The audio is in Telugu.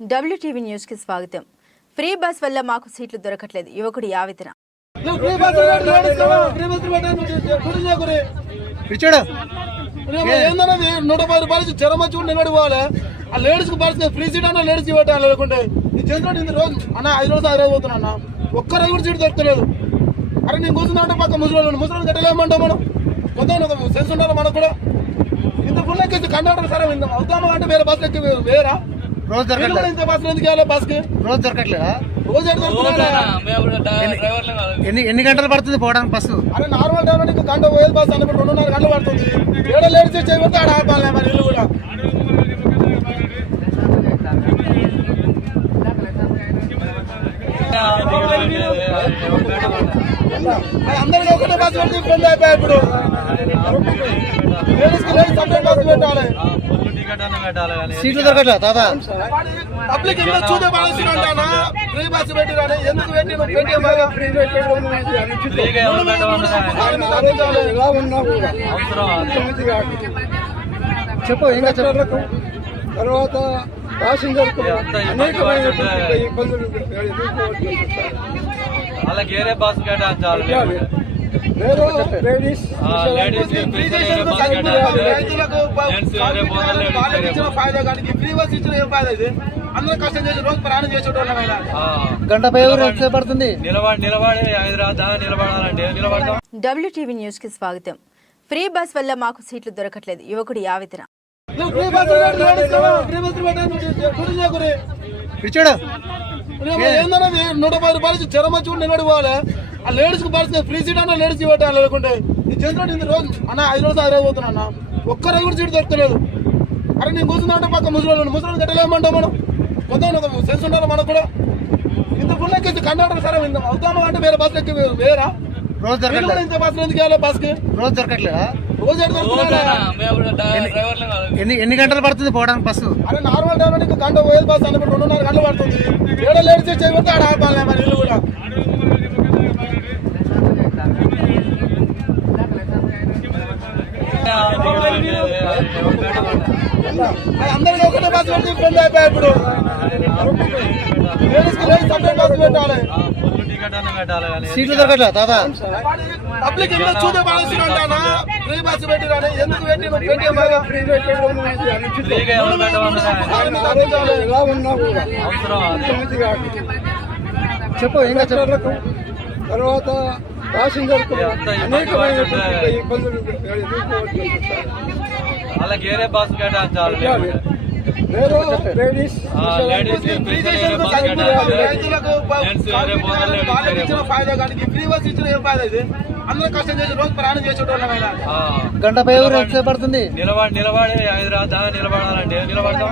WTV న్యూస్ కి స్వాగతం. ఫ్రీ బస్ వల్ల మాకు సీట్లు దొరకట్లేదు. యువకుడి ఆవేదన. లేడీస్ కు బస్ ఫ్రీ సీట్ అన్న లేడీస్ ఇవ్వటం లేకుంటే ఈ జనరేట్ రోజు అన్న 5 రోజులు 6 రోజులు పోతున్నా ఒక్క రోజు కూడా సీట్ దొరకలేదు. అరే నేను కూర్చున్నా పక్క ముసలి కట్టలేమంటాం మనం కొంత సెన్స్ ఉండాలి మనకు కూడా. ఇంత ఫుల్ ఎక్కి కండక్టర్ సరే అవుతామా అంటే వేరే బస్సు ఎక్కి వేరా రోజు దొరకట్లేదు. ఇంత బస్సులు ఎందుకు వెళ్ళాలి బస్ కి రోజు దొరకట్లేదా? రోజు ఎన్ని గంటలు పడుతుంది పోవడానికి బస్సు? అరే నార్మల్ టైం ఇంకా గంట పోయేది బస్సు అన్నప్పుడు 2.5 గంటలు పడుతుంది. ఏడో లేడీస్ చేయబడితే ఆడ ఆపాలి మరి ఇల్లు కూడా. అందరికి ఒకటే బస్సు పెడితే ఇబ్బంది అయిపోయాయి. ఇప్పుడు లేడీస్ కి లేడీస్ సపరేట్ బస్సు పెట్టాలి. సీట్లు దొరకట్లేదు తాత. పబ్లిక్ ఎంత చూసే బాగా ఉంటానా ఫ్రీ బస్సు పెట్టిరాని ఎందుకు చెప్పు ఇంకా చెప్పు. తర్వాత ప్యాసింజర్ ఇబ్బందులు వాళ్ళకి వేరే బస్సు కేటాయించాలి. లేడీస్ ఫ్రీ బస్ ఇచ్చిన ఏం ఫాయిదా ఇది? అందరూ కష్టం చేసి రోజు ప్రయాణం చేసేటోళ్ళమైనా గంట పై ఎంత పడుతుంది? నిలబడి హైదరాబాద్ నిలబడాలంటే నిలబడతాం. WTV న్యూస్ కి స్వాగతం. ఫ్రీ బస్ వల్ల మాకు సీట్లు దొరకట్లేదు. యువకుడి ఆవేదన. ఏందన్నా 110 రూపాయలు చెరమచ్చి కూడా నిలబడిపోవాలి. ఆ లేడీస్ కు బస్ ఫ్రీ సీట్ అన్న లేడీస్ ఇవ్వటం లేకుంటే ఈ జనరేట్ రోజు అన్న 5 రోజులు 6 రోజులు పోతున్నా ఒక్క రోజు కూడా సీట్ దొరకలేదు. అరే నేను కూర్చున్నా పక్క ముసలి కట్టలేమంటాం మనం కొంత సెన్స్ ఉండాలి మనకు కూడా. ఇంత ఫుల్ ఎక్కి కండక్టర్ సరే అవుతామా అంటే వేరే బస్సు ఎక్కి వేరా రోజు దొరకట్లేదు. ఇంత బస్సులు ఎందుకు వెళ్ళాలి బస్ కి రోజు దొరకట్లేదా? రోజు ఎన్ని గంటలు పడుతుంది పోవడానికి బస్సు? అరే నార్మల్ టైం ఇంకా గంట పోయేది బస్సు అన్నప్పుడు 2.5 గంటలు పడుతుంది. ఏడో లేడీస్ చేయబడితే ఆడ ఆపాలి మరి ఇల్లు కూడా. అందరికి ఒకటే బస్సు పెడితే ఇబ్బంది అయిపోయాయి. ఇప్పుడు లేడీస్ కి లేడీస్ సపరేట్ బస్సు పెట్టాలి. సీట్లు దొరకట్లేదు తాత. పబ్లిక్ ఎంత చూసే బాగా ఉంటానా ఫ్రీ బస్సు పెట్టిరాని ఎందుకు ఎలా ఉన్నా కూడా చెప్పు ఇంకా చెప్పు. తర్వాత ప్యాసింజర్ ఇబ్బందులు వాళ్ళకి వేరే బస్సు కేటాయించాలి. లేడీస్ ఫాయిదా కానీ ఫ్రీ బస్ ఇచ్చిన ఏం ఫాయిదా ఇది? అందరూ కష్టం చేసి రోజు ప్రయాణం చేసేటోళ్ళమైనా గంట పై ఎంత పడుతుంది? నిలబడి హైదరాబాద్ నిలబడాలంటే నిలబడతాం.